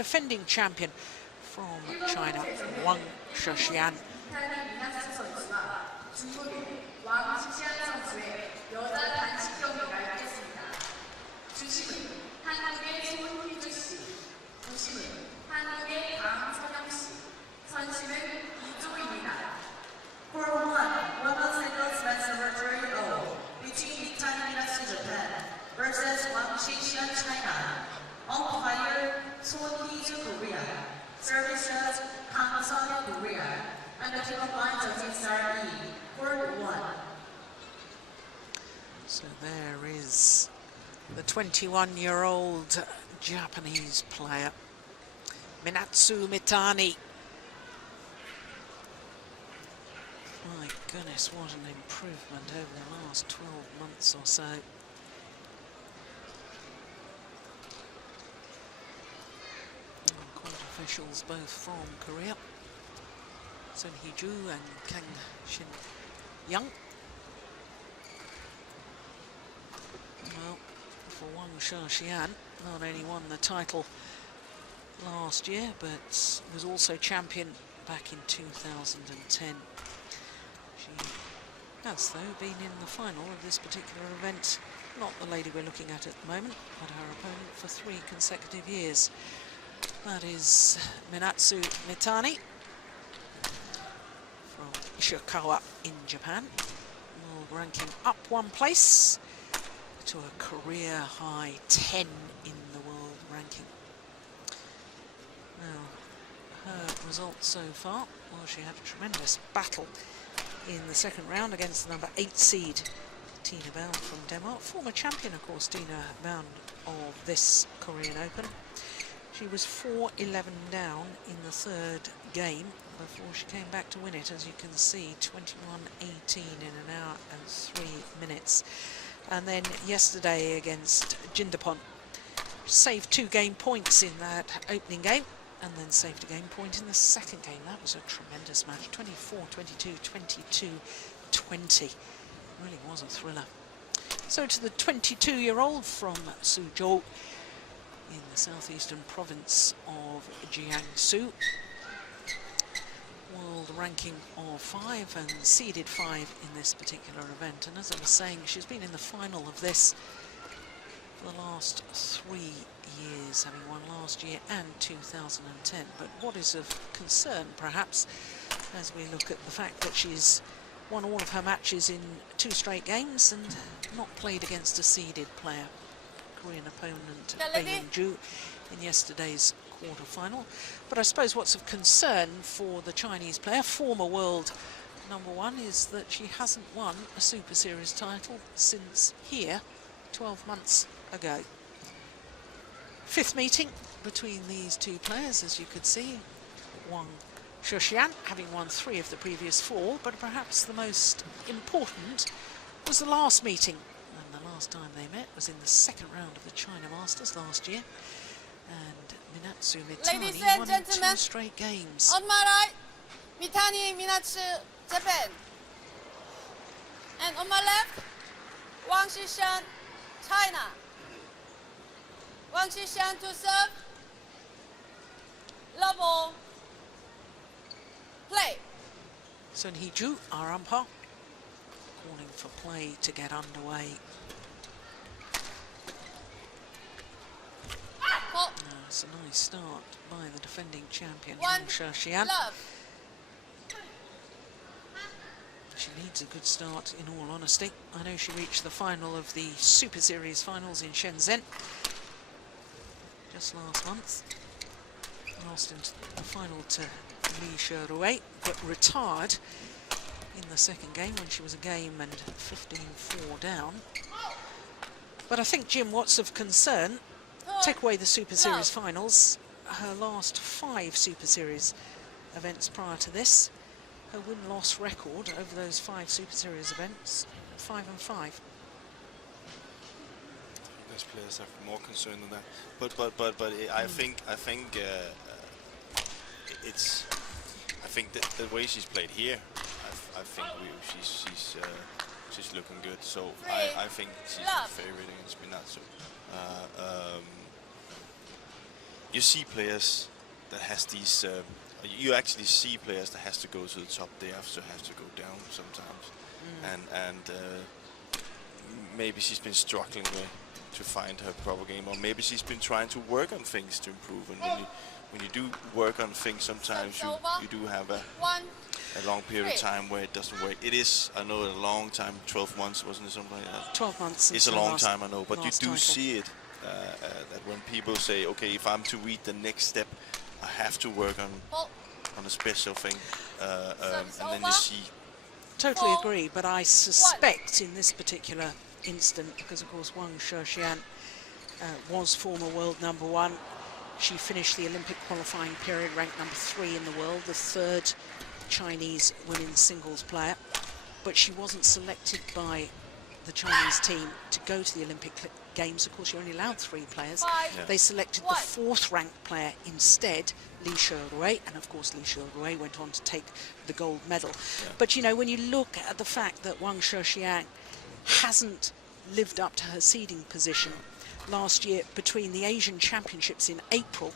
defending champion from China, Wang Shixian. Versus Wang Shixian, China. Umpire, Korea. Services, Kang Sung, Korea. And the team of lines of Team Star E, Court 1. So there is the 21-year-old Japanese player, Minatsu Mitani. My goodness, what an improvement over the last 12 months or so. Court officials both from Korea, Sun Hee-ju and Kang Shin-young. Well, for Wang Shixian, not only won the title last year, but was also champion back in 2010. She has, though, been in the final of this particular event, not the lady we're looking at the moment, but her opponent for 3 consecutive years. That is Minatsu Mitani from Ishikawa in Japan. World ranking up 1 place to a career high 10 in the world ranking. Now, her results so far, well, she had a tremendous battle in the second round against the number 8 seed, Tina Bound from Denmark. Former champion, of course, Tina Bound of this Korean Open. She was 4-11 down in the 3rd game before she came back to win it, as you can see, 21-18 in an hour and 3 minutes. And then yesterday against Jindapon, saved 2 game points in that opening game, and then saved a game point in the second game. That was a tremendous match, 24-22, 22-20. Really was a thriller. So to the 22-year-old from Suzhou in the southeastern province of Jiangsu. World ranking of 5 and seeded 5 in this particular event. And as I was saying, she's been in the final of this for the last 3 years, having won last year and 2010. But what is of concern, perhaps, as we look at the fact that she's won all of her matches in 2 straight games and not played against a seeded player. Korean opponent Bae Ju in yesterday's quarter-final. But I suppose what's of concern for the Chinese player, former world #1, is that she hasn't won a Super Series title since here 12 months ago. 5th meeting between these 2 players, as you could see. Wang Shixian having won 3 of the previous 4, but perhaps the most important was the last meeting. And the last time they met was in the 2nd round of the China Masters last year. And Minatsu Mitani won in 2 straight games. On my right, Mitani Minatsu, Japan. And on my left, Wang Shixian, China. Wang Shixian to serve. Love ball. Play. Sun Hee-ju, our umpire, calling for play to get underway. It's a nice start by the defending champion, Wang Shixian. She needs a good start, in all honesty. I know she reached the final of the Super Series finals in Shenzhen just last month. Lost into the final to Li Sherue, but retired in the 2nd game when she was a game and 15-4 down. But I think, Jim, what's of concern, take away the Super Series finals, her last 5 Super Series events prior to this, her win-loss record over those 5 Super Series events, 5-5. Those players have more concern than that. But I think it's. I think that the way she's played here, I think she's looking good. So I think she's a favorite against Minatsu. you see players that has these. You actually see players that has to go to the top. They also have to go down sometimes, and maybe she's been struggling to find her proper game, or maybe she's been trying to work on things to improve. And when you do work on things, sometimes you do have a long period of time where it doesn't work. It is, I know, a long time, 12 months, wasn't it, something like that? 12 months. It's a long time, I know, but you do title. see it, that when people say, okay, if I'm to reach the next step, I have to work on a special thing, and then you see. Totally agree, but I suspect in this particular instant, because of course Wang Shexian was former world #1. She finished the Olympic qualifying period ranked #3 in the world, the 3rd Chinese women's singles player, but she wasn't selected by the Chinese team to go to the Olympic Games. Of course, you're only allowed 3 players. Yeah. They selected the 4th ranked player instead, Li Shirui, and of course Li Shirui went on to take the gold medal. Yeah. But you know, when you look at the fact that Wang Shexian hasn't lived up to her seeding position last year between the Asian Championships in April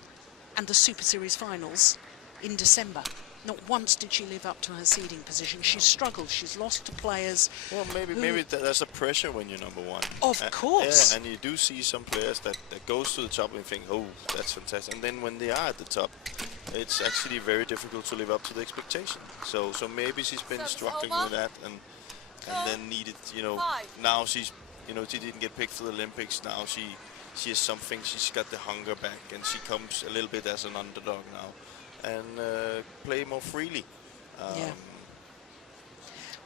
and the Super Series finals in December. Not once did she live up to her seeding position. She's struggled. She's lost to players. Well, maybe there's a pressure when you're #1. Of course. Yeah, and you do see some players that goes to the top and think, oh, that's fantastic. And then when they are at the top, it's actually very difficult to live up to the expectation. So maybe she's been struggling with that, and then needed, you know, now she's, you know, she didn't get picked for the Olympics. Now she has something. She's got the hunger back, and she comes a little bit as an underdog now, and play more freely. Yeah.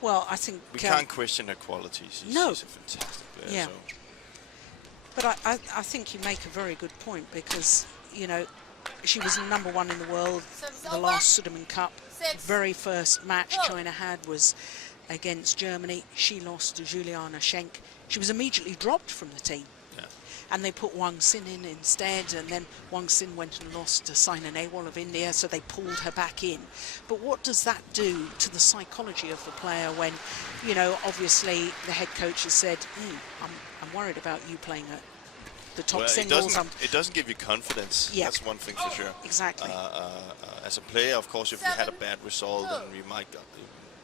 Well, I think we can't question her qualities. No. She's a fantastic player. Yeah. So. But I think you make a very good point, because, you know, she was #1 in the world, the last Sudirman Cup. Very first match China had was against Germany. She lost to Juliana Schenk. She was immediately dropped from the team. Yeah. And they put Wang Xin in instead, and then Wang Xin went and lost to Saina Nehwal of India, so they pulled her back in. But what does that do to the psychology of the player when, you know, obviously the head coach has said, I'm worried about you playing at the top singles. It doesn't give you confidence. Yeah. That's one thing for sure. Exactly. As a player, of course, if you had a bad result, then you might,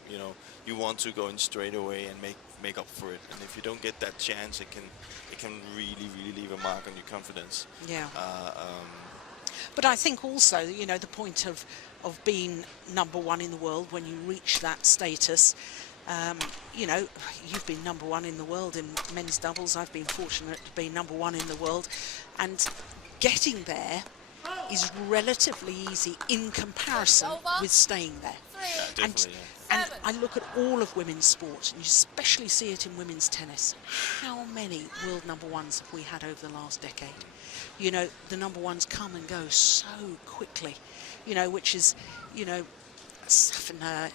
you know, you want to go in straight away and make up for it. And if you don't get that chance, it can really leave a mark on your confidence. Yeah. But I think also, you know, the point of being #1 in the world, when you reach that status, you know, you've been #1 in the world in men's doubles. I've been fortunate to be #1 in the world, and getting there is relatively easy in comparison with staying there. Yeah, definitely. And I look at all of women's sports, and you especially see it in women's tennis. How many world #1s have we had over the last decade? You know, the #1s come and go so quickly, you know, which is, you know, Safina,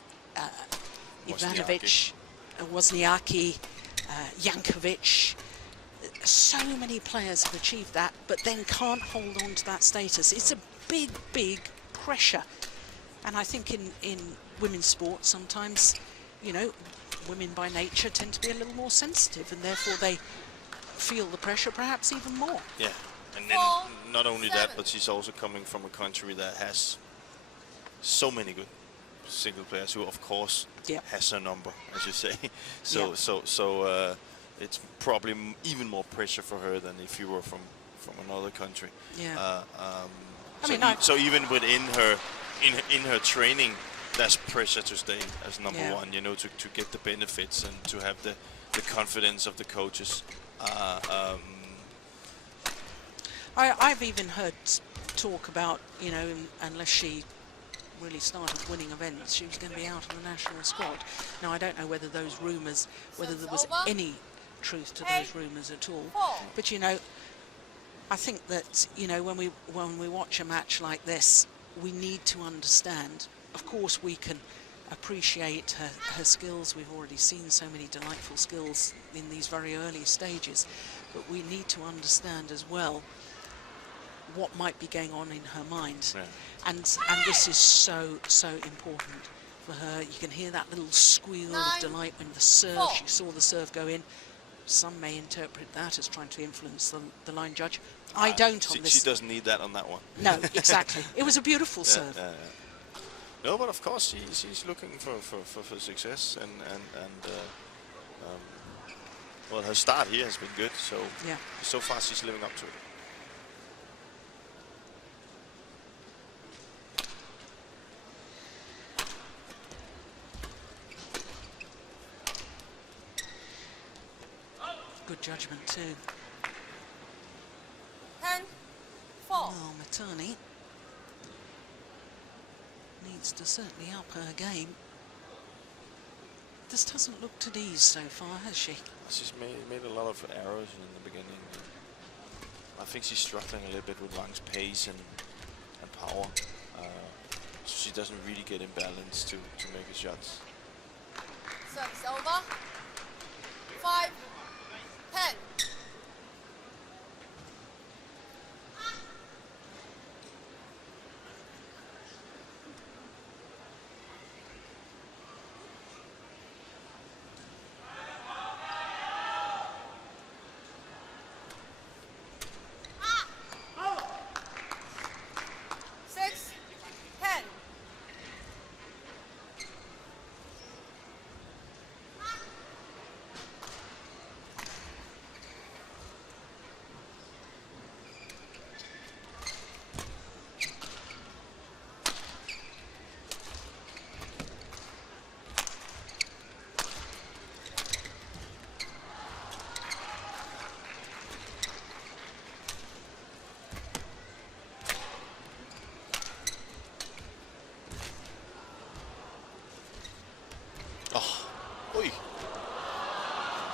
Ivanovic, Wozniacki, Jankovic. So many players have achieved that, but then can't hold on to that status. It's a big pressure. And I think in women's sport, sometimes, you know, women by nature tend to be a little more sensitive, and therefore they feel the pressure perhaps even more. Yeah, and then not only that, but she's also coming from a country that has so many good single players who, of course, has her number, as you say. So it's probably even more pressure for her than if you were from another country. Yeah. So even within her, in her training, there's pressure to stay as #1. You know, to get the benefits and to have the confidence of the coaches. I've even heard talk about, you know, unless she really started winning events, she was going to be out of the national squad. Now, I don't know whether those rumours, whether there was any truth to those rumours at all. But, you know, I think that, you know, when we watch a match like this, we need to understand. Of course, we can appreciate her skills. We've already seen so many delightful skills in these very early stages, but we need to understand as well what might be going on in her mind. Yeah. And this is so important for her. You can hear that little squeal of delight when the serve, she saw the serve go in. some may interpret that as trying to influence the line judge. I don't on this. She doesn't need that on that one. No, exactly. It was a beautiful serve. No, but of course she's looking for success, and well, her start here has been good, so Yeah. so far she's living up to it. Good judgment too. 10-4. Well, Matani needs to certainly up her game. This doesn't look at ease so far, has she? She's made a lot of errors in the beginning. I think she's struggling a little bit with Wang's pace and power. So she doesn't really get in balance to make her shots. Service over. 5-10.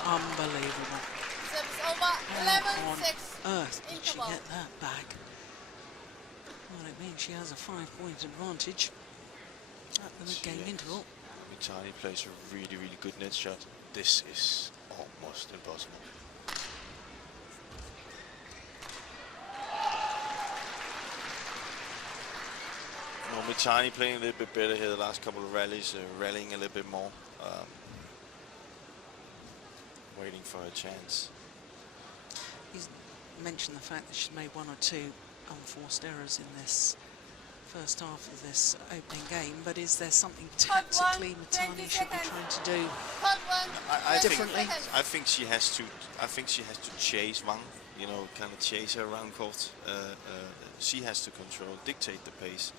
Unbelievable. Service over. How on 11-6. earth did she Interval. get that back? Well, it means she has a 5-point advantage at the mid-game interval. Mitani plays a really, really good net shot. This is almost impossible. Well, Mitani playing a little bit better here the last couple of rallies, rallying a little bit more. Waiting for a chance. He's mentioned the fact that she's made 1 or 2 unforced errors in this first half of this opening game, but is there something tactically Matani should be trying to do differently? I think she has to. I think she has to chase Wang. You know, kind of chase her around court. She has to control, dictate the pace.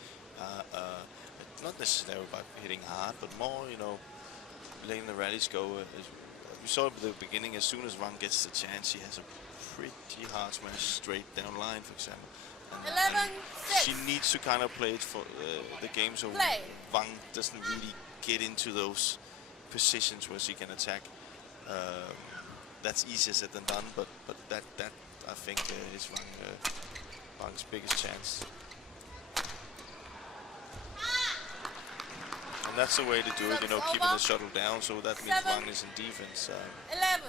Not necessarily by hitting hard, but more, you know, letting the rallies go. We saw at the beginning, as soon as Wang gets the chance, she has a pretty hard smash straight down line, for example. And she needs to kind of play it for the game so Wang doesn't really get into those positions where she can attack. That's easier said than done, but that I think is Wang's biggest chance. And that's the way to do it, you know, keeping the shuttle down, so that means Wang is in defense. 11.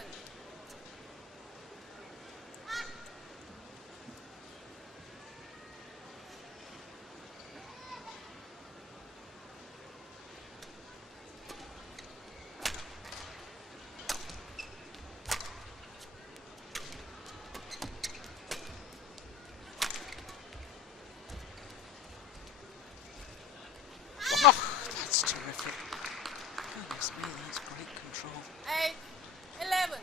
That's terrific. Goodness me, that's great control. 8-11.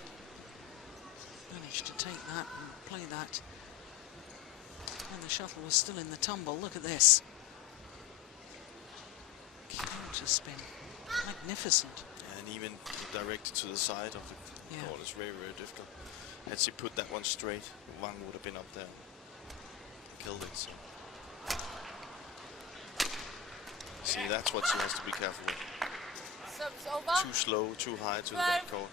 Managed to take that and play that. And the shuttle was still in the tumble. Look at this. Counter spin. Magnificent. And even directed to the side of the ball is very, very difficult. Had she put that one straight, Wang would have been up there. Killed it. So. See, that's what she has to be careful with. Service over. Too slow, too high to the back court.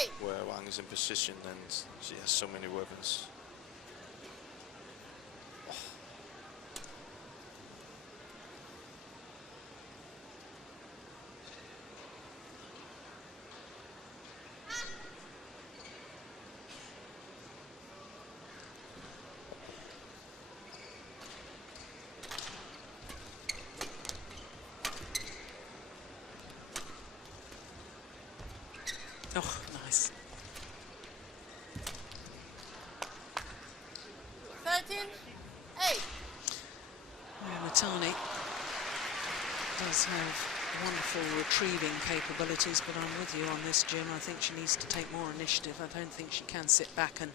8. Where Wang is in position and she has so many weapons. Oh, nice. 14-8. Mitani does have wonderful retrieving capabilities, but I'm with you on this, Jim. I think she needs to take more initiative. I don't think she can sit back and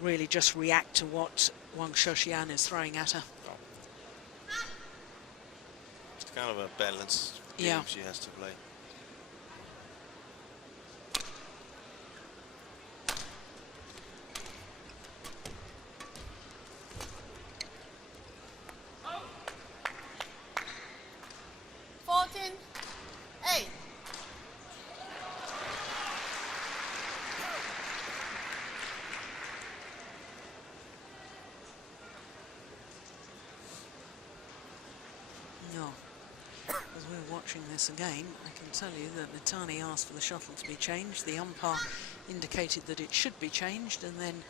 really just react to what Wang Shoshian is throwing at her. No. It's kind of a balanced game she has to play. This again, I can tell you that Mitani asked for the shuttle to be changed. The umpire indicated that it should be changed, and then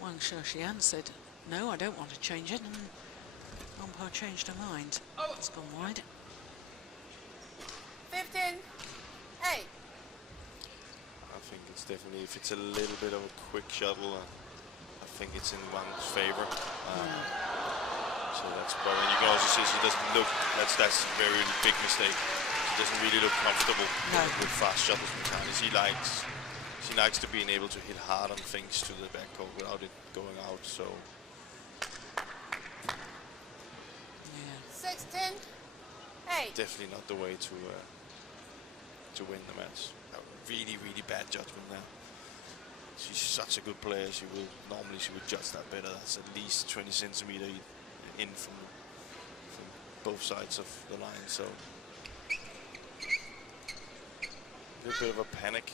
Wang Shoshian said, no, I don't want to change it, and the umpire changed her mind. It's gone wide. 15-8. I think it's definitely, if it's a little bit of a quick shuttle, I think it's in Wang's favor. So that's, but when you can also see she doesn't look, that's a very big mistake. She doesn't really look comfortable with fast shuttles. She likes to being able to hit hard on things to the backcourt without it going out. So 16-8. Definitely not the way to win the match. Really, really bad judgment there. She's such a good player. Normally she would judge that better. That's at least 20 centimeters in from both sides of the line. So a little bit of a panic.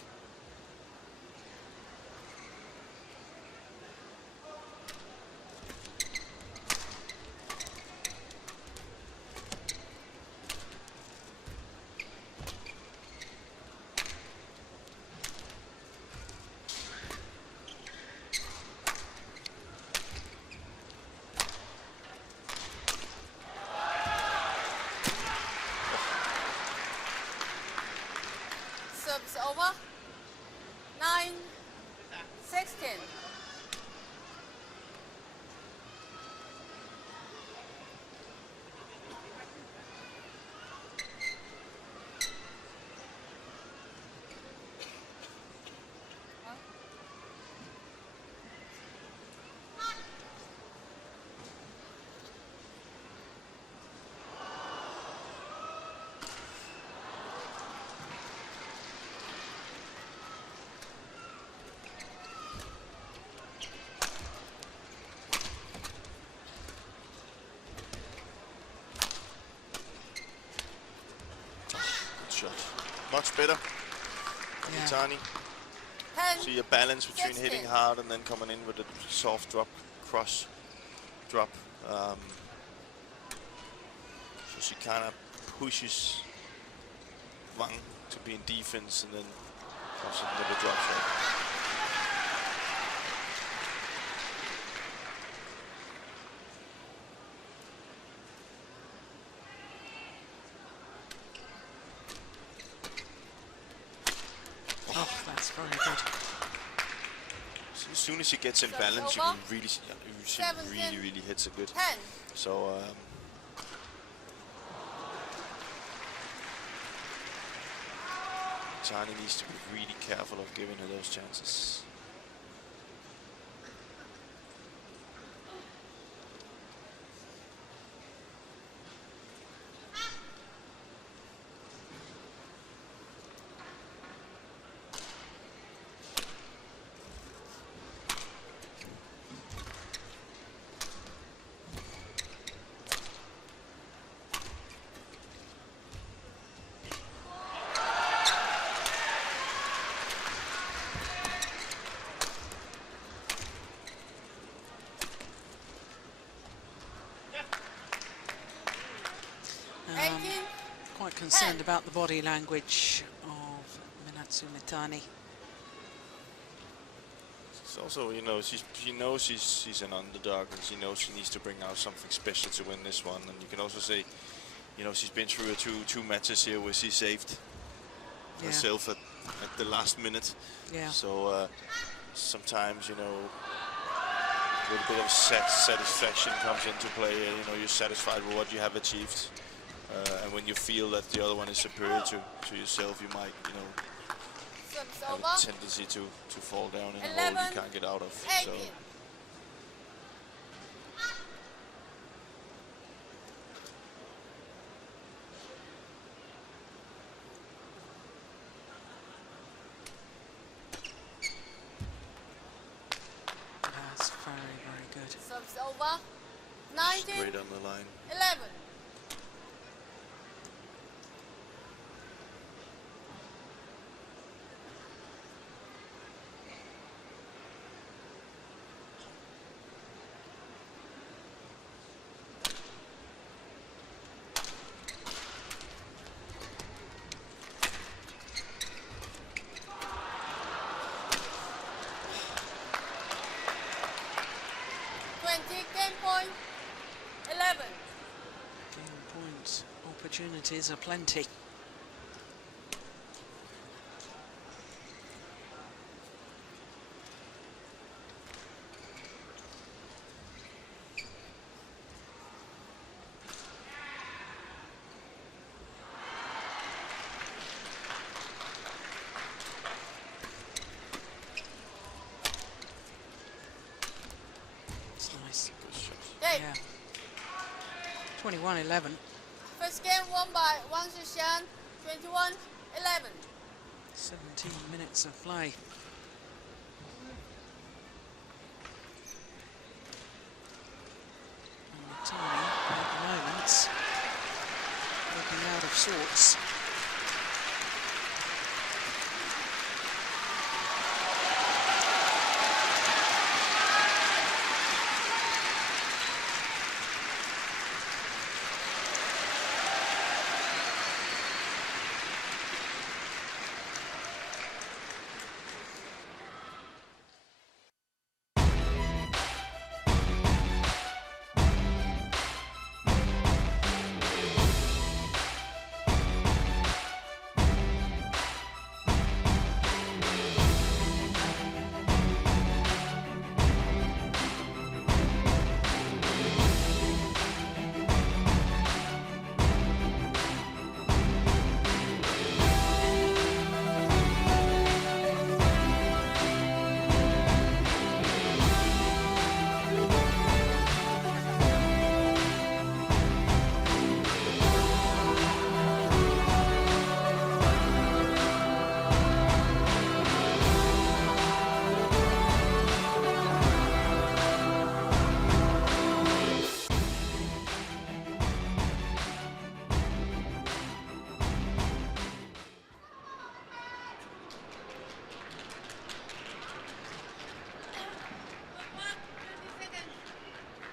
Service over. 9-16. Much better, Mitani. See a balance between hitting hard and then coming in with a soft drop, cross drop. So she kind of pushes Wang to be in defense and then comes in with a drop shot. As soon as she gets in balance, she really hits it good. So Tani needs to be really careful of giving her those chances. Quite concerned about the body language of Minato Mitani. It's also, you know, she knows she's an underdog, and she knows she needs to bring out something special to win this one. And you can also say, you know, she's been through two matches here where she saved herself at the last minute. Yeah. So sometimes, you know, with a bit of satisfaction comes into play. You know, you're satisfied with what you have achieved, and when you feel that the other one is superior to yourself, you might, you know, Subs have over. a tendency to fall down in a hole 11, you can't get out of. 18. So That's very, very good. Subs over. 19, straight on the line. 11. Game point, 11. Game point opportunities are plenty. It's nice. Game. Yeah. 21-11. First game won by Wang Zhixian, 21-11. 17 minutes of play. And Tiny, at the moment, looking out of sorts.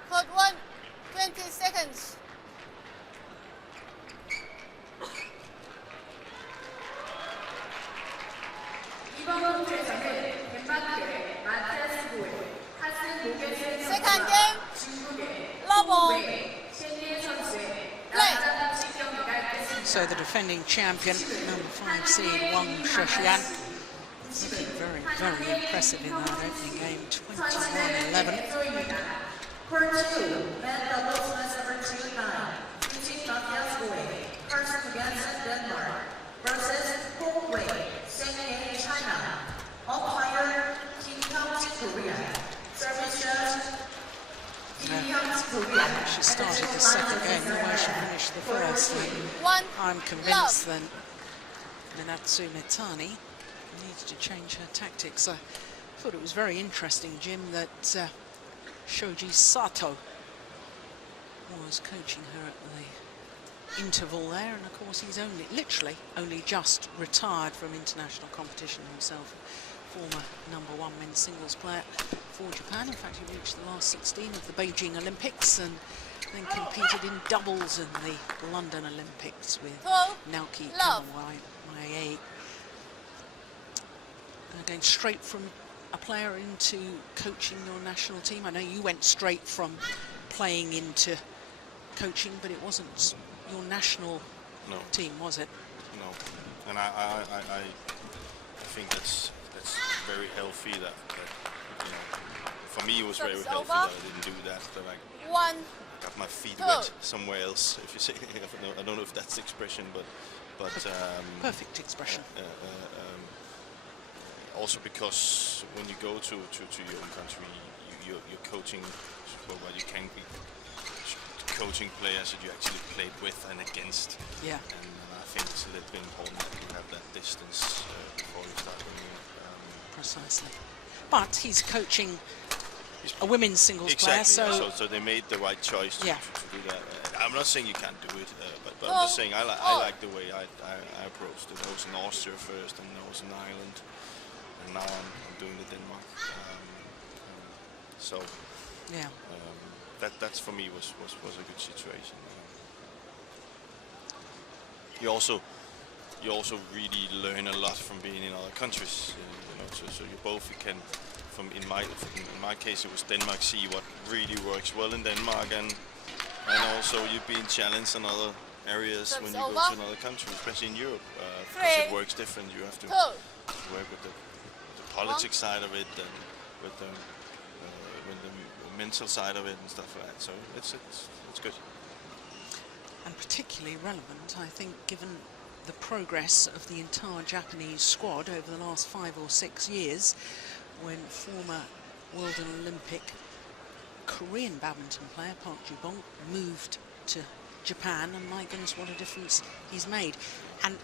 Code 1, 20 seconds. Second game, Lobo. Play. So the defending champion, number 5 seed Wang Zhixian, looking very, very impressive in that opening game, 21-11. Court 2, men doubles match number 2-9, Beijing Mafia's Wei, Person against Denmark, versus Hong Wei, Shenyang, China. Umpire, Kim County, Korea. Service judge, Kim County, Korea. She started the second game the way she finished the first. One. I'm convinced then Minatsu Mitani needs to change her tactics. I thought it was very interesting, Jim, that Shoji Sato was coaching her at the interval there, and of course he's literally only just retired from international competition himself. Former #1 men's singles player for Japan. In fact, he reached the last 16 of the Beijing Olympics and then competed in doubles in the London Olympics with Naoki Kawai. Going straight from a player into coaching your national team. I know you went straight from playing into coaching, but it wasn't your national team, was it? No, and I think that's very healthy. That you know, for me, it was very Service healthy over. that I didn't do that. That I 1, got my feet 2. wet somewhere else. If you say, I don't know if that's the expression, but Perfect expression. also because when you go to your own country, you're coaching. Well, you can be coaching players that you actually played with and against. Yeah. And I think it's a little bit important that you have that distance before you start winning. Precisely. But he's coaching a women's singles player, Exactly. So they made the right choice to do that. I'm not saying you can't do it, but I'm just saying I like the way I approached it. I was in Austria first, and I was in Ireland, and now I'm doing the Denmark. So yeah. That's for me was a good situation. You also really learn a lot from being in other countries. So you both can. In my case, it was Denmark. See what really works well in Denmark, and also you're being challenged in other areas when you go to another country, especially in Europe, because it works different. You have to work with the politics side of it, and with the mental side of it and stuff like that. So it's good. And particularly relevant, I think, given the progress of the entire Japanese squad over the last 5 or 6 years, when former World and Olympic Korean badminton player Park Ju-bong moved to Japan, and my goodness, what a difference he's made. And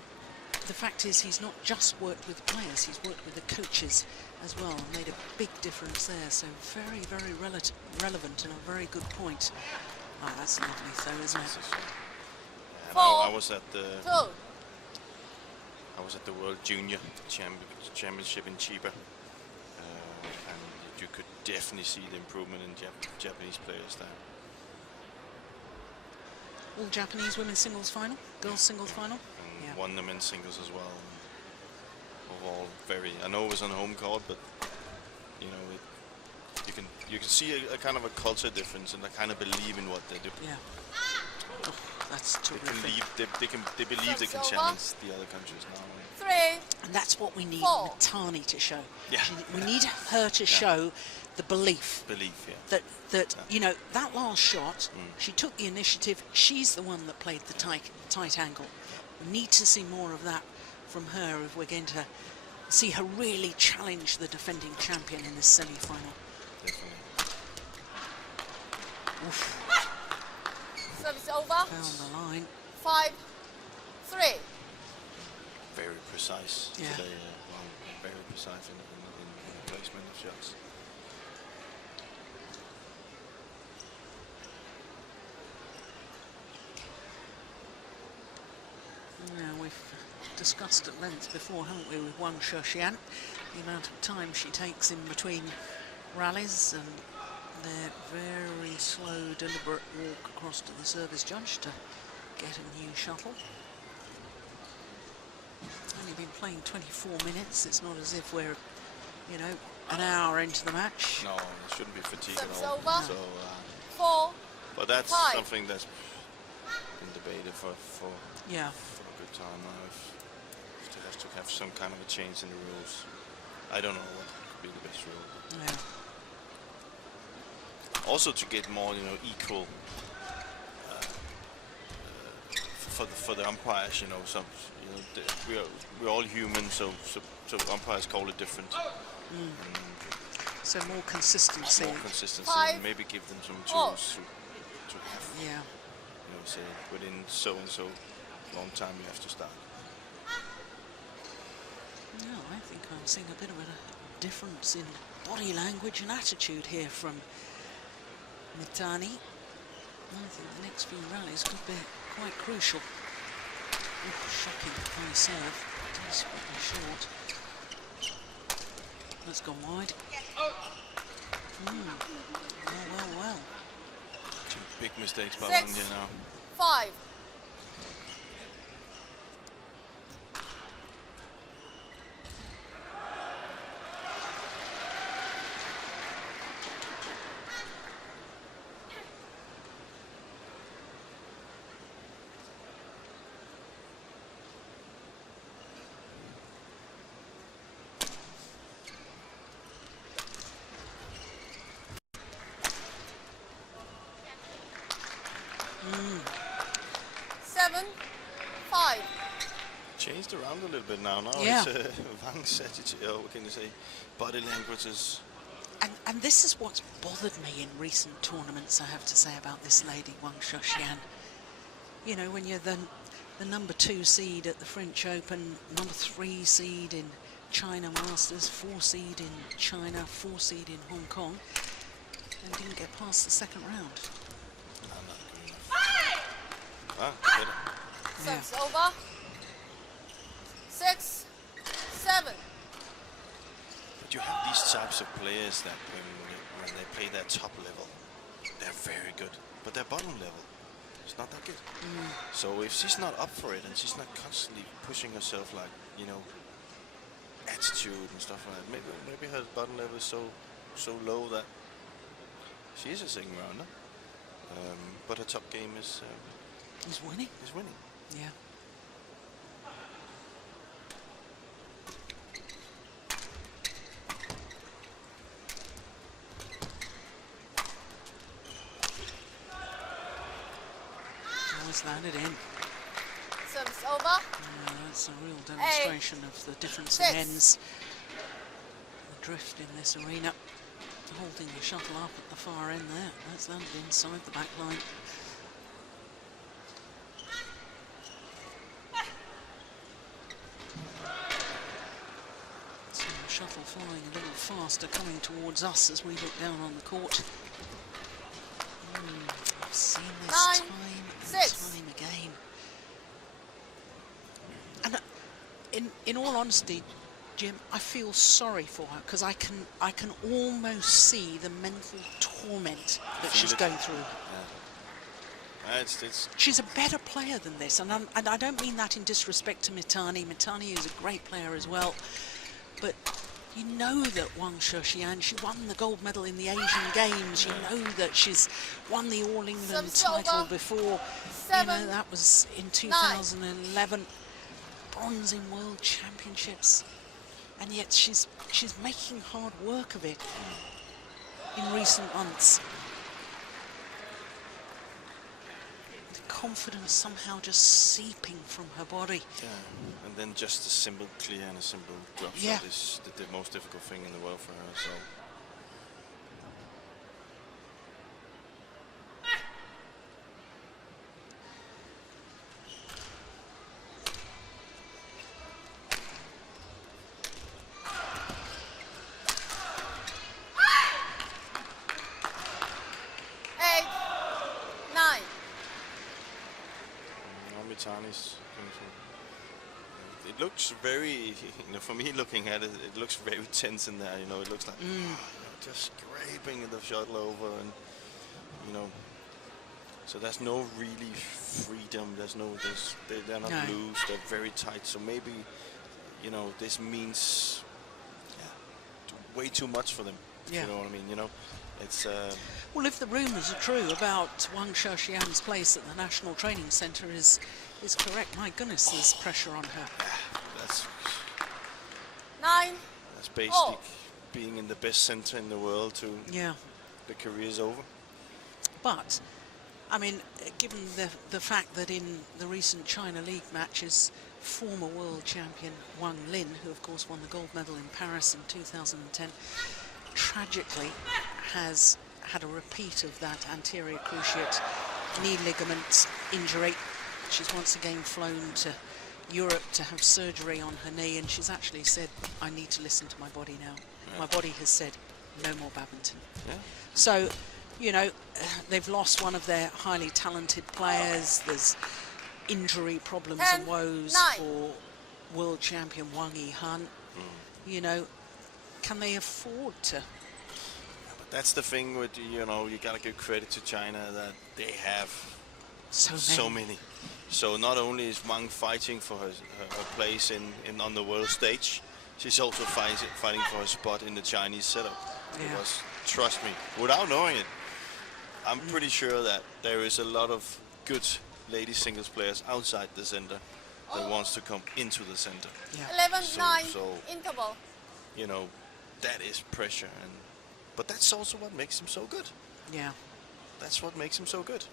the fact is, he's not just worked with players, he's worked with the coaches as well, and made a big difference there. So very, very relevant, and a very good point. Oh, that's lovely though, isn't it? And I was at the 2. I was at the World Junior Championship in Chiba, and you could definitely see the improvement in Japanese players there. All Japanese women's singles final, girls singles final. And won the men's singles as well. Overall, I know it was on home court, but you know, you can see a kind of a culture difference, and they kind of believe in what they do. Yeah. Oh, that's terrific. They believe they can challenge the other countries now. 3. And that's what we need 4. Mitani to show. Yeah. We need her to show the belief. Yeah. That you know, that last shot, she took the initiative. She's the one that played the tight angle. We need to see more of that from her if we're going to see her really challenge the defending champion in this semi-final. Definitely. Service over. Found the line. 5, 3. Very precise Yeah. today. Very precise in the placement of shots. Now, we've discussed at length before, haven't we, with Wang Shoshian, the amount of time she takes in between rallies and their very slow, deliberate walk across to the service judge to get a new shuttle. Only been playing 24 minutes. It's not as if we're, you know, an hour into the match. No, it shouldn't be fatigue Service at all. over. So, 4. but that's 5. something that's been debated for a good time now. If there has to have some kind of a change in the rules. I don't know what could be the best rule. Yeah. Also to get more, you know, equal for the umpires, you know. Some, you know, we're all human, so umpires call it different. So more consistency. More consistency, 5. and maybe give them some tools to have. Yeah. You know, say within so and so long time you have to start. No, I think I'm seeing a bit of a difference in body language and attitude here from Mitani. I think the next few rallies could be quite crucial. Ooh, shocking high serve, desperately short. That's gone wide. Well. Two big mistakes by 6. one here now. 5. 7, 5. Changed around a little bit now. Now Yeah. it's Wang's attitude. What can you say? Body language is. And this is what's bothered me in recent tournaments, I have to say, about this lady, Wang Shoshian. You know, when you're the number 2 seed at the French Open, number 3 seed in China Masters, 4 seed in China, 4 seed in Hong Kong, and didn't get past the second round. I'm not good enough. Ah, better. Service over. 6, 7. But you have these types of players that when they play their top level, they're very good. But their bottom level is not that good. So if she's not up for it and she's not constantly pushing herself, like, you know, attitude and stuff like that, maybe her bottom level is so low that she is a second rounder. But her top game is winning. Is winning. Yeah. Always landed in. Service over. Yeah, that's a real demonstration of the difference in 6. ends. The drift in this arena. Holding the shuttle up at the far end there. That's landed inside the back line. So the shuttle flying a little faster, coming towards us as we look down on the court. I've seen this 9, time and 6. time again. And in all honesty, Jim, I feel sorry for her because I can almost see the mental torment that Feel she's it. going through. Yeah. It's She's a better player than this, and I don't mean that in disrespect to Mitani. Mitani is a great player as well, but you know that Wang Shoshian, she won the gold medal in the Asian Games. You know that she's won the All England Service title over. before. You 7, know, that was in 2011. Bronze in World Championships. And yet she's making hard work of it in recent months. The confidence somehow just seeping from her body. Yeah, and then just a simple clear and a simple drop Yeah. shot is the most difficult thing in the world for her. So Mitani's. It looks very, you know, for me looking at it, it looks very tense in there. You know, it looks like you know, just scraping the shuttle over, and you know, so there's no really freedom. They're not No. loose. They're very tight. So maybe, you know, this means way too much for them. Yeah. You know what I mean? You know, it's. Well, if the rumours are true about Wang Shoshian's place at the National Training Centre is correct, my goodness, there's pressure on her. That's 9, basically being in the best centre in the world to Yeah. the career's over. But, I mean, given the fact that in the recent China League matches, former world champion Wang Lin, who of course won the gold medal in Paris in 2010, tragically has had a repeat of that anterior cruciate knee ligament injury. She's once again flown to Europe to have surgery on her knee, and she's actually said, I need to listen to my body now. Yeah. My body has said, no more badminton. Yeah. So, you know, they've lost one of their highly talented players. There's injury problems 10, and woes 9. for world champion Wang Yihan. You know, can they afford to? But that's the thing with, you know, you gotta give credit to China that they have so many. So not only is Wang fighting for her place on the world stage, she's also fighting for her spot in the Chinese setup. Yeah. Because, trust me, without knowing it, I'm pretty sure that there is a lot of good lady singles players outside the center that wants to come into the center. Yeah. 11, So- 9, so- interval. You know, that is pressure, but that's also what makes him so good. Yeah. That's what makes him so good.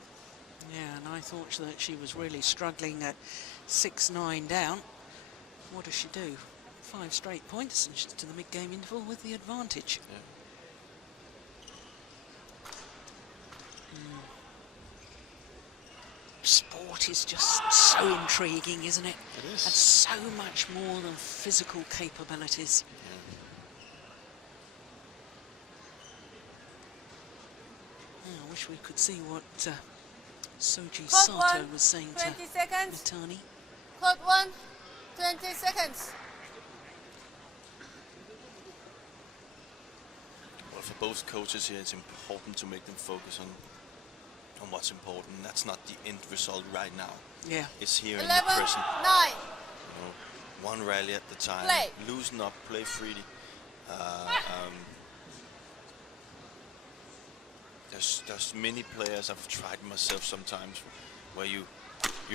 Yeah, and I thought that she was really struggling at 6-9 down. What does she do? 5 straight points, and she's to the mid-game interval with the advantage. Yeah. Sport is just so intriguing, isn't it? It is. And so much more than physical capabilities. Yeah. I wish we could see what Soji Code Sato 1, was saying 20 to seconds. Mitani. Code 1, 20 seconds. Well, for both coaches here, it's important to make them focus on what's important. That's not the end result right now. Yeah. It's here in 11, the present. 9. You know, one rally at the time. Play. Loosen up, play freely. There's many players, I've tried myself sometimes, where you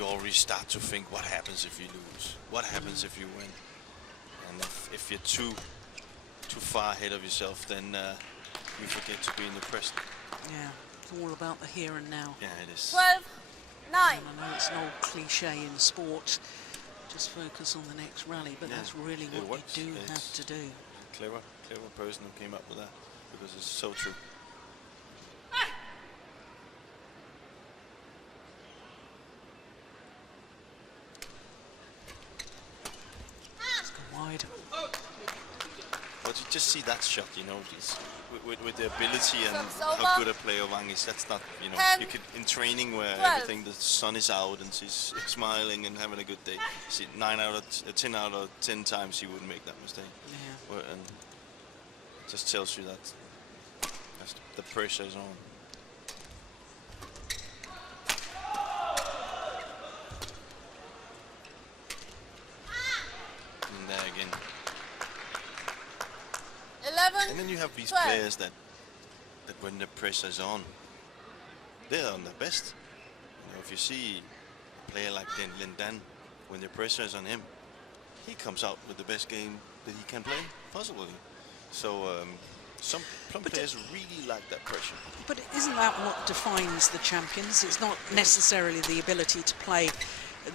already start to think, what happens if you lose? What happens if you win? And if you're too far ahead of yourself, then you forget to be in the present. Yeah, it's all about the here and now. Yeah, it is. 12, 9. And I know it's an old cliche in sport, just focus on the next rally, but Yeah, that's really it what works. you do It's have to do. Clever person who came up with that, because it's so true. Let's go wide. But you just see that shot, you know, with the ability and Some how sober. good a player Wang is. That's not, you know, 10, you could in training where 12. everything, the sun is out and she's smiling and having a good day. See, 10 out of 10 times he wouldn't make that mistake. Yeah. And just tells you that the pressure is on. And there again. 11, And then you have these 12. players that when the pressure's on, they're on their best. You know, if you see a player like Lin Dan, when the pressure is on him, he comes out with the best game that he can play, possibly. So some players really like that pressure. But isn't that what defines the champions? It's not necessarily the ability to play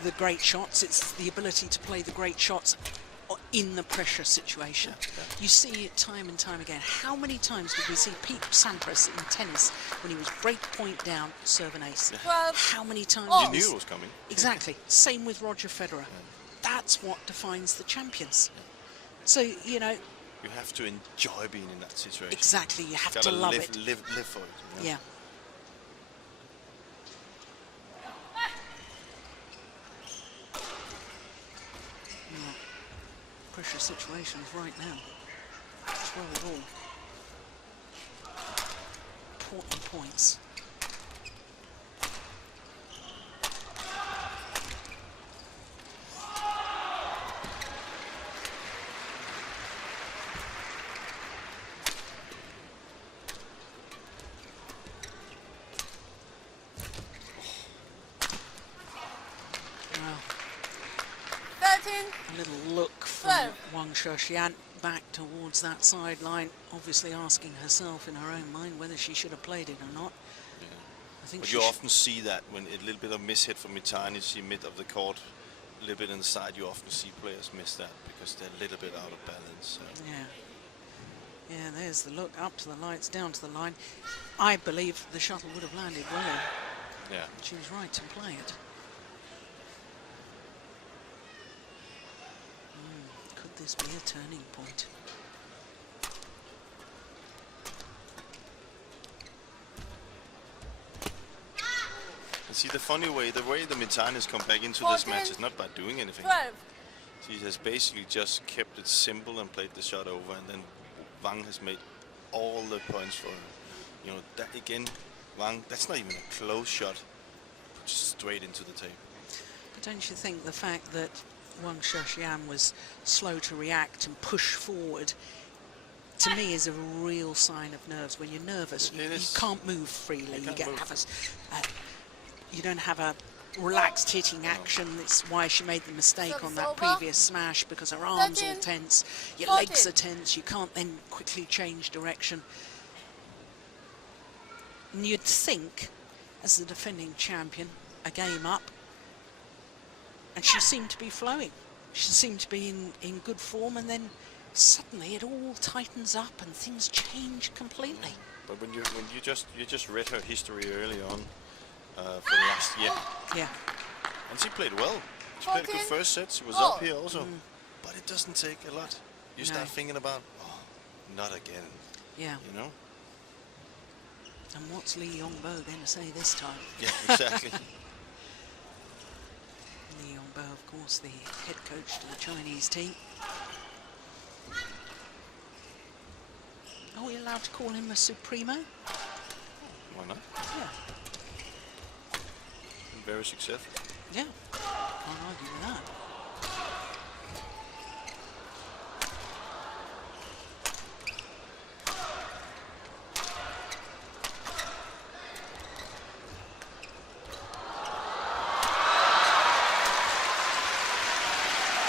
the great shots, it's the ability to play the great shots in the pressure situation. Yeah. You see it time and time again. How many times did we see Pete Sampras in tennis when he was break point down, serve an ace? 12. How many times? Oh. You did we knew see- it was coming. Exactly. Same with Roger Federer. That's what defines the champions. So, you know, You have to enjoy being in that situation. exactly, you have Gotta to love live, it. live for it. You know? Yeah. Yeah. Pressure situations right now. That's where we're all. Important points. Wow. 13, A little look from 12. Wang Sheshan back towards that sideline, obviously asking herself in her own mind whether she should have played it or not. Yeah. I think But she you should. often see that when a little bit of mishit from Mitani, you see mid of the court, a little bit inside, you often see players miss that because they're a little bit out of balance. So. Yeah. Yeah, there's the look, up to the lights, down to the line. I believe the shuttle would have landed well. Yeah. She was right to play it. Could this be a turning point? And see the funny way, the Mitani's come back into this match is not by doing anything. 12. She has basically just kept it simple and played the shot over, and then Wang has made all the points for her. You know, that again, Wang, that's not even a close shot. Just straight into the tape. But don't you think the fact that Wang Sheshan was slow to react and push forward, to me, is a real sign of nerves. When you're nervous, you can't move freely. You can't move. You don't have a relaxed hitting action. That's why she made the mistake on that Over. previous smash, because her arms all 13, tense, your 14. legs are tense. You can't then quickly change direction. And you'd think as the defending champion, a game up, and she seemed to be flowing. She seemed to be in good form, and then suddenly it all tightens up and things change completely. But when you just read her history early on for the last year, Yeah. and she played well. She played a good 14. first set. She was Oh. up here also, but it doesn't take a lot. You start No. thinking about, oh, not again. Yeah. You know? And what's Lee Yongbo going to say this time? Yeah, exactly. Lee Yongbo, of course, the head coach to the Chinese team. Are we allowed to call him a Supremo? Why not? Yeah. Very successful. Yeah. Can't argue with that.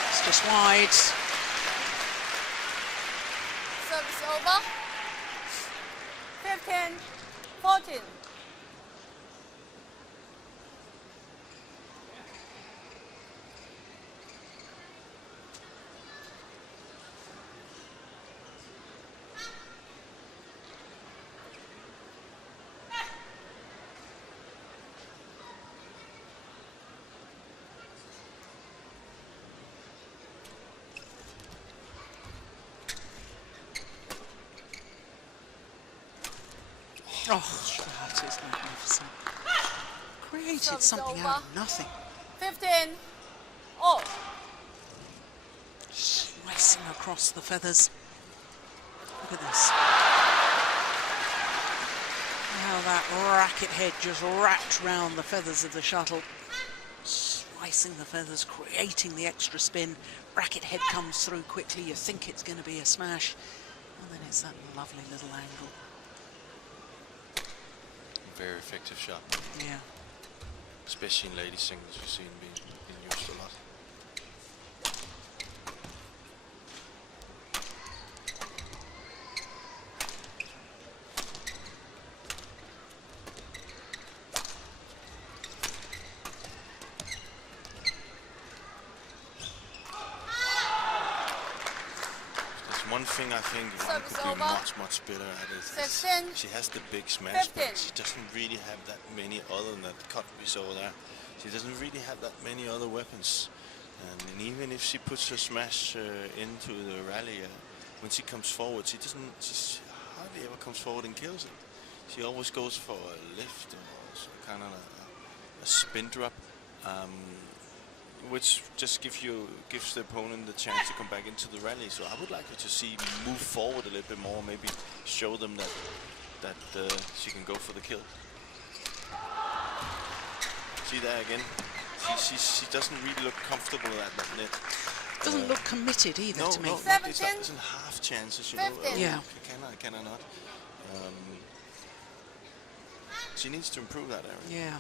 It's just wide. Service over. 15-14. Oh, that is magnificent. Created Service something over. out of nothing. 15. Oh. Slicing across the feathers. Look at this. How that racket head just wrapped round the feathers of the shuttle. Slicing the feathers, creating the extra spin. Racket head comes through quickly. You think it's going to be a smash. And then it's that lovely little angle. Very effective shot. Yeah. Especially in ladies singles, you've seen being used a lot. One thing I think Iran Service could be over. much better at is 16. she has the big smash, 15. but she doesn't really have that many other than that cut we saw there. She doesn't really have that many other weapons. And even if she puts her smash into the rally, when she comes forward, she hardly ever comes forward and kills it. She always goes for a lift or kind of a spin drop. Which just gives the opponent the chance to come back into the rally. So I would like her to see move forward a little bit more, maybe show them that she can go for the kill. See there again? She doesn't really look comfortable at that net. Doesn't look committed either to me. No, 17. it's in half chances, you 15. know. Yeah. Can I not? She needs to improve that area. Yeah.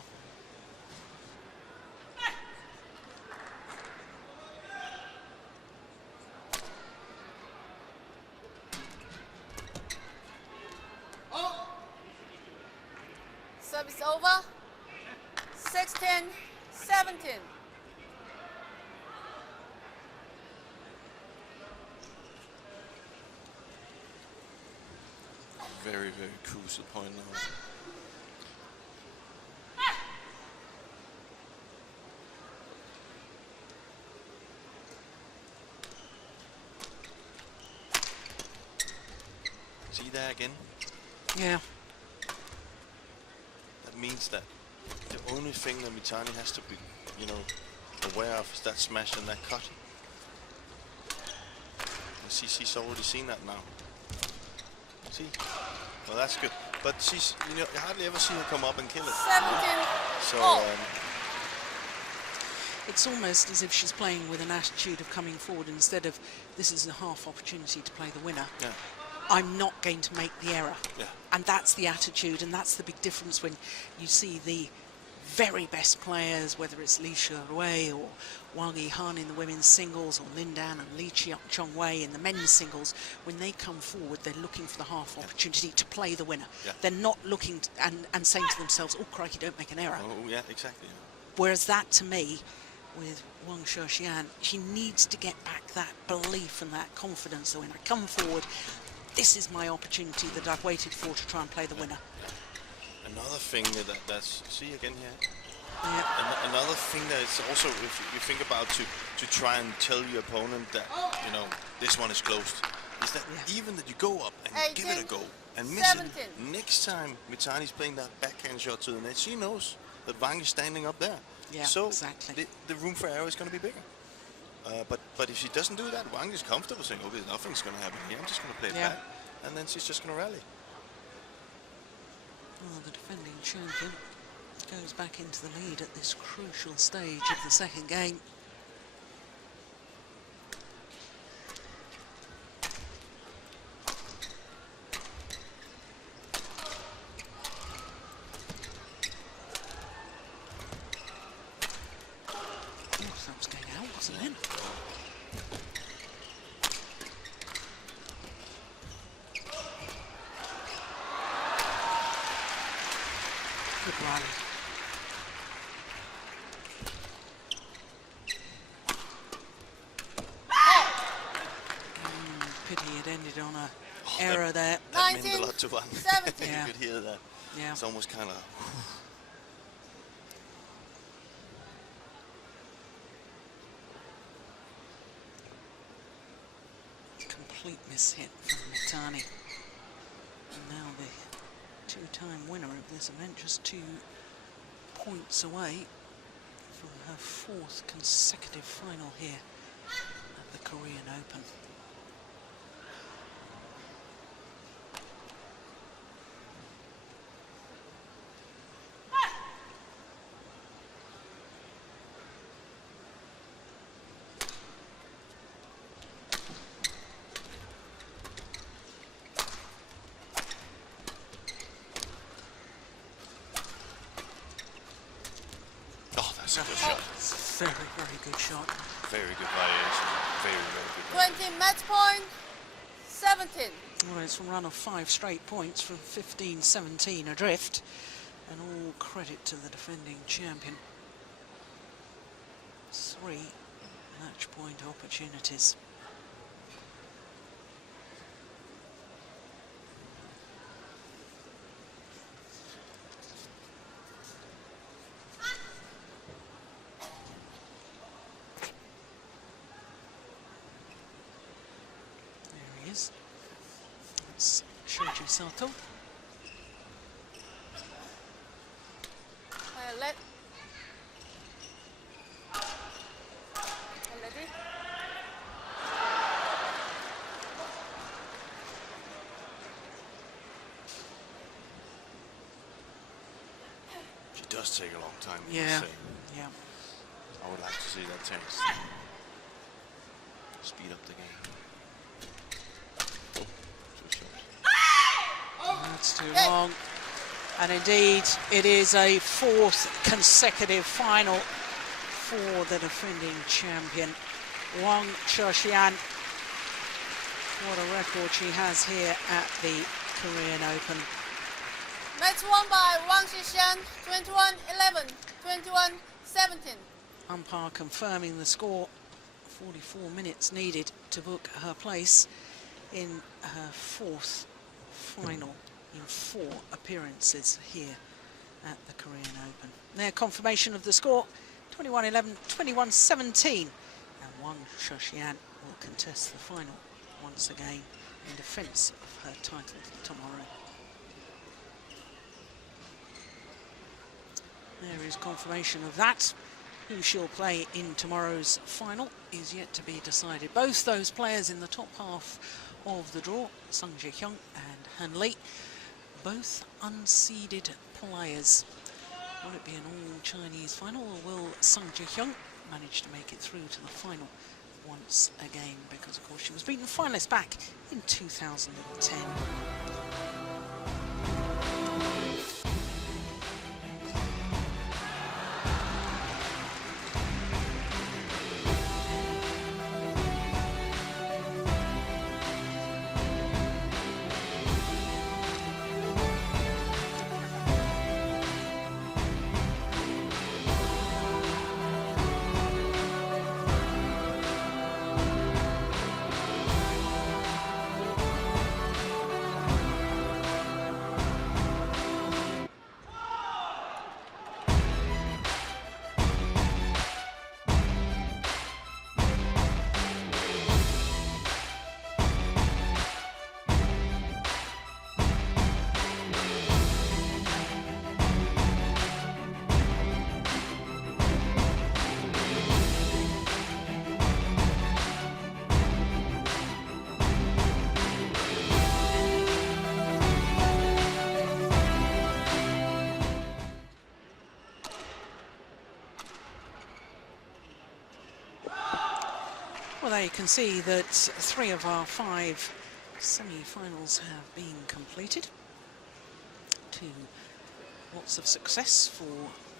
Service over. 16-17. Very, very crucial point now. See that again? Yeah. That means that the only thing that Mitani has to be, aware of is that smash and that cut. And she's already seen that now. See? Well, that's good. But she's, you hardly ever see her come up and kill it. 17. So, Oh. It's almost as if she's playing with an attitude of coming forward instead of this is a half opportunity to play the winner. yeah. I'm not going to make the error. Yeah. And that's the attitude, and that's the big difference when you see the very best players, whether it's Li Shuwei or Wang Yihan in the women's singles, or Lin Dan and Li Chongwei in the men's singles, when they come forward, they're looking for the half opportunity to play the winner. They're not looking and saying to themselves, oh, crikey, don't make an error. Oh, yeah, exactly. Whereas that, to me, with Wang Xiaoxian, she needs to get back that belief and that confidence that when I come forward, this is my opportunity that I've waited for to try and play the winner. Another thing that's see again here. Yeah. Another thing that is also, if you think about to try and tell your opponent that this one is closed, is that even that you go up and give it a go and miss it. Next time Mitani's playing that backhand shot to the net, she knows that Wang is standing up there. Yeah, so exactly. the room for error is going to be bigger. But if she doesn't do that, Wang is comfortable saying, okay, nothing's going to happen here. I'm just going to play it back, and then she's just going to rally. Well, the defending champion goes back into the lead at this crucial stage of the second game. Oh, that was going out, wasn't it? Good rally. Pity it ended on a error there. That meant a lot to Wang. 17. You could hear that. Yeah. It's almost kind of... Complete mishit from Mitani. And now the two-time winner of this event, just 2 points away from her 4th consecutive final here at the Korean Open. That's a good shot. Very, very good shot. Very good variation. Very, very good. 20 match point, 17. Well, it's a run of 5 straight points from 15-17 adrift, and all credit to the defending champion. 3 match point opportunities. That's Shoji Sato. Let. Ready? She does take a long time. I must Yeah, say. yeah. I would like to see that text. Speed up the game. That's too long. And indeed, it is a 4th consecutive final for the defending champion, Wang Xiaoxian. What a record she has here at the Korean Open. Match won by Wang Xiaoxian, 21-11, 21-17. Umpire confirming the score. 44 minutes needed to book her place in her 4th final in 4 appearances here at the Korean Open. Their confirmation of the score, 21-11, 21-17. And Wang Xiaoxian will contest the final once again in defence of her title tomorrow. There is confirmation of that. Who she'll play in tomorrow's final is yet to be decided. Both those players in the top half of the draw, Sung Ji-hyun and Han Li, both unseeded players. Will it be an all-Chinese final, or will Sung Ji-hyun manage to make it through to the final once again? Because, of course, she was beaten finalist back in 2010. Well, there you can see that 3 of our 5 semi-finals have been completed. To lots of success for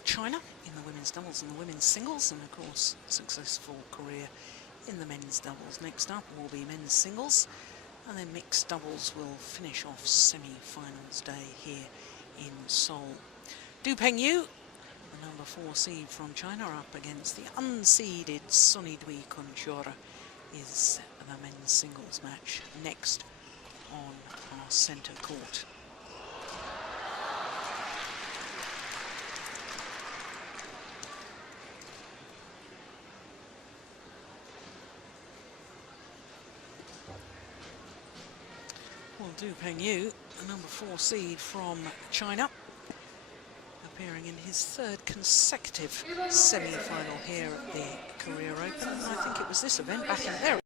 China in the women's doubles and the women's singles, and of course successful career in the men's doubles. Next up will be men's singles, and then mixed doubles will finish off semi-finals day here in Seoul. Du Pengyu, the number 4 seed from China, up against the unseeded Sonidwi Kunchora, is the men's singles match next on our centre court. Well, Du Pengyu, the number 4 seed from China, appearing in his 3rd consecutive semi-final here at the Korea Open. I think it was this event back in there.